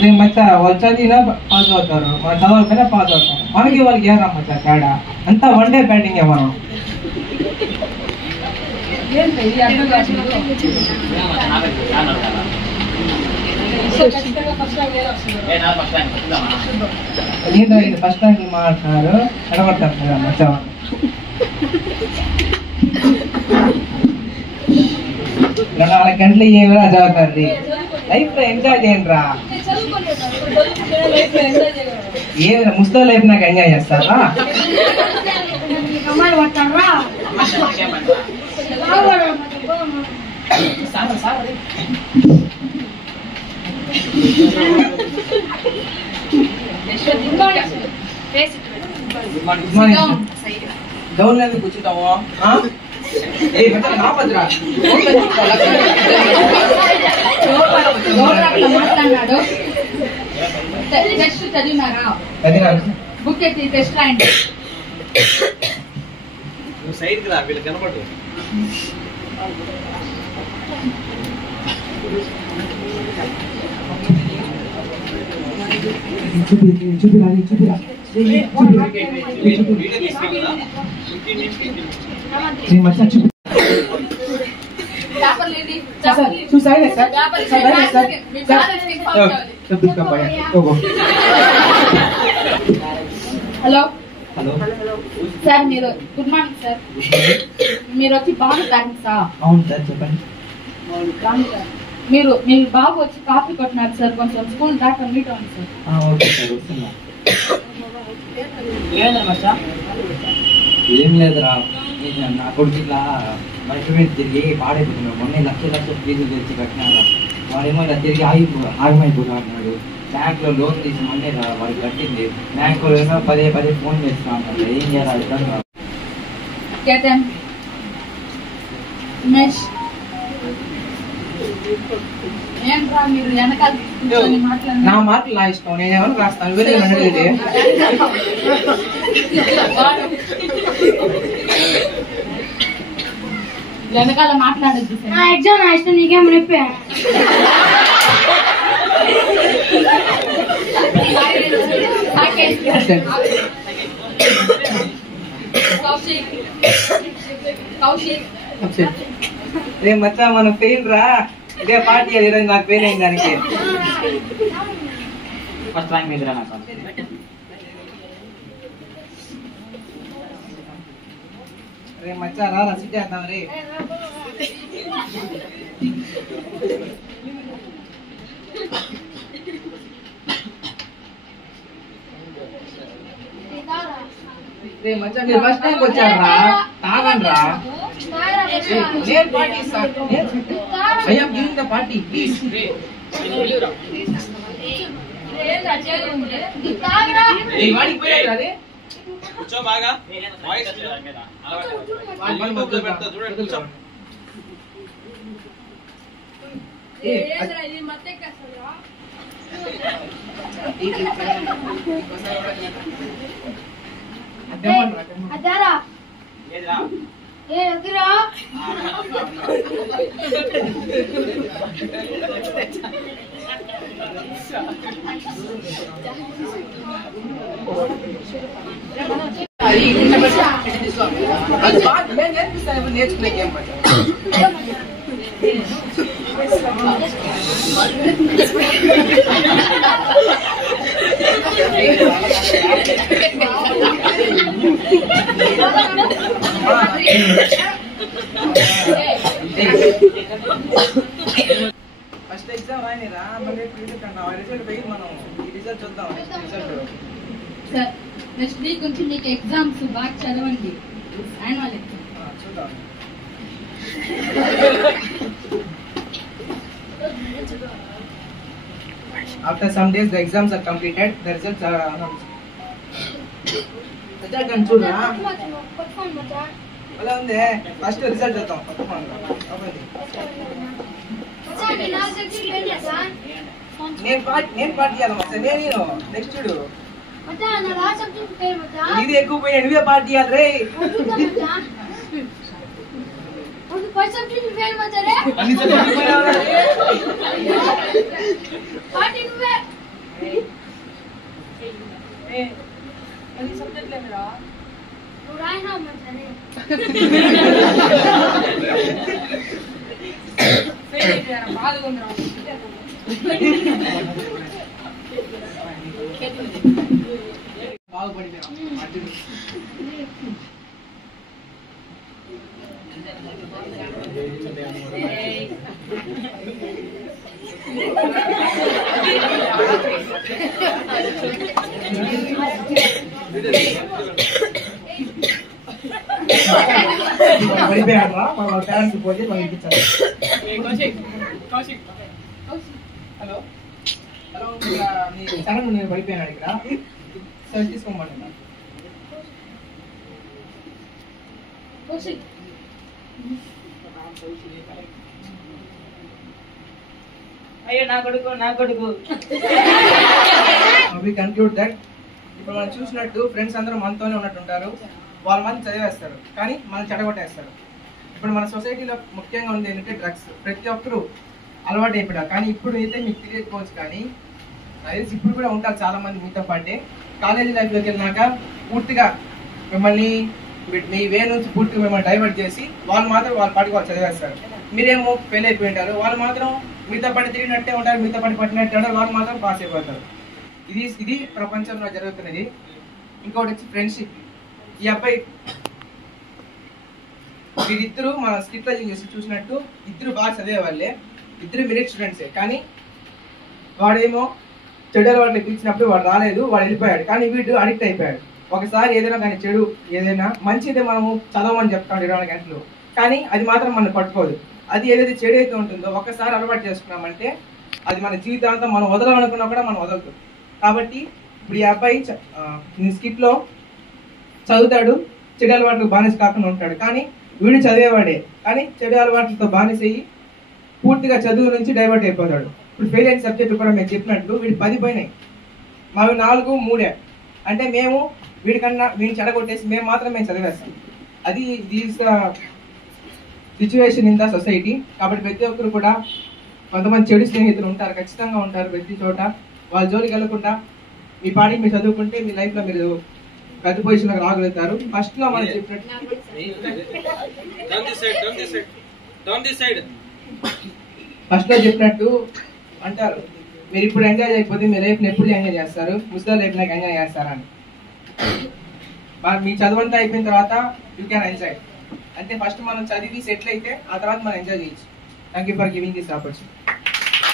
నేను మచ్చా వాళ్ళు చదివినా పాస్ అవుతారు, మనం చదవకపోయినా పాస్ అవుతారు. మనకి వాళ్ళకి ఏం రమ్మచ్చా తేడా? అంతా వన్ డే బ్యాటింగే మనం. ఏంటో ఇది ఫస్ట్ ర్యాంక్ మాట్లాడుతున్నారు, ఎడగొడతారు కదా మచ్చా. 24 గంటలు ఏమిరా చదువుతుంది. లైఫ్ లో ఎంజాయ్ చేయండి రా. ఏమిరా ముస్తో లైఫ్ నాకు ఎంజాయ్ చేస్తారా? డౌన్ ఎందుకు కూర్చుంటావు? బుక్ ఎత్తి టెస్ట్ రాయండి. సైడ్ రా, వీళ్ళు కనపడు. హలో హలో సార్, మీరు గుడ్ మార్నింగ్ సార్. మీరు వచ్చి బాగు థ్యాంక్సా? అవును సార్, చెప్పండి. మీరు మీ బాబు వచ్చి కాఫీ కొట్టినారు సార్, కొంచెం స్కూల్ దాకా మీట్ అవ్వండి సార్. ఓకే సార్, వస్తున్నా. ఏం లేదురా, నా కొడుకు ఇట్లా బయట మీద తిరిగి పాడైపోతున్నాడు. మొన్న లక్షల ఫీజులు తెచ్చి కట్టినారా, వాడేమో ఇలా తిరిగి ఆగిపోతున్నాడు. బ్యాంక్లో లోన్ తీసి మొన్నే వాడికి కట్టింది. బ్యాంకులో ఏమో పదే ఫోన్ చేస్తా అన్నారు. ఏం చేయాలి అర్థం కాదు. మీరు వెనకాల నా మాటలు నా ఇష్టం, నేను ఏమన్నా రాస్తాను. వేరే అడిగితే వెనకాల మాట్లాడద్దు. ఎగ్జామ్ ఇష్టం, నీకేమో చెప్పా. రే మచ్చా, మనం ఫెయిల్ రా. ఇదే పార్టీ అది ఈరోజు నాకు ఫెయిల్ అయింది. దానికి ఫస్ట్ ర్యాంక్ మీద నాకు రే మచ్చా రా, సిట్ చేద్దాం రే. రే మచ్చా, మీరు ఫస్ట్ టైంకి వచ్చారా? తాగండి రా. నేను పార్టీ ఇస్తాను. I am giving the party, please. వాడికి పోయాడు అదే. కూర్చో బాగా. వాయిస్ పెడతా చూడండి. కూర్చో. అదారా ఏ ఎదురా నేర్చుకునే ఫస్ట్ ఎగ్జామ్ రాయనిరా, మళ్ళీ రిజల్ట్ పోయి మనం ఈ రిజల్ట్ చూద్దాం. సార్, నెక్స్ట్ వీక్ నుంచి మీకు ఎగ్జామ్స్ బాగా చదవండి. యాన్యువల్ ఎగ్జామ్ చూద్దాం. After some days, the exams are completed. The results are announced. Result అని చూడరా, అలా ఉంది. ఫస్ట్ రిజల్ట్ చూద్దాం. నేను పార్టీ చేయాలి సార్. నేను నెక్స్ట్ చూడు, ఇది ఎక్కువ పోయినా నువ్వే పార్టీ చేయాలి రే. పడిపోయారా మన పేరెంట్స్ పోతే మనం ఇప్పించాలి. హలో హలో మీ సగం నేను పడిపోయాను ఇక్కడ సరే తీసుకోమంటున్నా. అయ్యో నా కొడుకు వి కన్క్లూడ్ దట్ ఇప్పుడు మనం చూసినట్టు ఫ్రెండ్స్ అందరూ మనతోనే ఉన్నట్టుంటారు, వాళ్ళ మంది చదివేస్తారు కానీ మనం చెడగొట్టేస్తారు. ఇప్పుడు మన సొసైటీలో ముఖ్యంగా ఉంది ఏంటంటే డ్రగ్స్. ప్రతి ఒక్కరూ అలవాటు అయిపోయారు. కానీ ఇప్పుడు అయితే మీకు తెలియకపోవచ్చు కానీ ఇప్పుడు కూడా ఉంటారు చాలా మంది మీతో పాటే. కాలేజీ లైఫ్లోకి వెళ్ళినాక పూర్తిగా మిమ్మల్ని మీ వే నుంచి పూర్తిగా మిమ్మల్ని డైవర్ట్ చేసి వాళ్ళు మాత్రం వాళ్ళ పాటికి వాళ్ళు చదివేస్తారు. మీరేమో ఫెయిల్ అయిపోయి ఉంటారు, వాళ్ళు మాత్రం మీతో పాటు తిరిగినట్టే ఉంటారు, మీతో పాటు పట్టినట్టే ఉంటారు, వాళ్ళు మాత్రం పాస్ అయిపోతారు. ఇది ప్రపంచంలో జరుగుతున్నది. ఇంకోటి వచ్చి ఫ్రెండ్షిప్. ఈ అబ్బాయి వీరిద్దరూ మన స్కిట్లో చూసినట్టు ఇద్దరు బాగా చదివే వాళ్ళే, ఇద్దరు మెరిట్ స్టూడెంట్సే. కానీ వాడేమో చెడు అలవాట్లు పిలిచినప్పుడు వాడు రాలేదు, వాడు వెళ్ళిపోయాడు. కానీ వీడు అడిక్ట్ అయిపోయాడు. ఒకసారి ఏదైనా కానీ చెడు ఏదైనా మంచిదే మనము చదవమని చెప్తాం 24 గంటలు, కానీ అది మాత్రం మనం పట్టుకోదు. అది ఏదైతే చెడు అయితే ఉంటుందో ఒకసారి అలవాటు చేసుకున్నామంటే అది మన జీవితాంతం మనం వదలనుకున్నా కూడా మనం వదలుతుంది. కాబట్టి ఇప్పుడు ఈ అబ్బాయి స్కిట్లో చదువుతాడు, చెడు అలవాట్లకు బానిస కాకుండా ఉంటాడు. కానీ వీడు చదివేవాడే, కానీ చెడు అలవాట్లతో బానిస అయ్యి పూర్తిగా చదువు నుంచి డైవర్ట్ అయిపోతాడు. ఇప్పుడు ఫెయిల్ అయిన సబ్జెక్టు కూడా మేము చెప్పినట్లు వీడు 10 పోయినాయి, మావి 4, 3. అంటే మేము వీడిని చెడగొట్టేసి మేము మాత్రమే చదివేస్తాం. అది this situation in the society. కాబట్టి ప్రతి ఒక్కరు కూడా కొంతమంది చెడు స్నేహితులు ఉంటారు, ఖచ్చితంగా ఉంటారు ప్రతి చోట. వాళ్ళ జోలికి వెళ్ళకుండా మీ పాటికి మీరు చదువుకుంటే మీ లైఫ్లో మీరు పెద్ద పొజిషన్లోకి రాగలుగుతారు. ఫస్ట్లో మనం చెప్పినట్టు అంటారు, మీరు ఇప్పుడు ఎంజాయ్ చేయకపోతే మీ లైఫ్ని ఎప్పుడు ఎంజాయ్ చేస్తారు, ముసలి లైఫ్ నాకు ఎంజాయ్ చేస్తారని. మీ చదువంతా అయిపోయిన తర్వాత యూ క్యాన్ ఎంజాయ్. అంటే ఫస్ట్ మనం చదివి సెటిల్ అయితే ఆ తర్వాత మనం ఎంజాయ్ చేయొచ్చు. Thank you for giving this opportunity.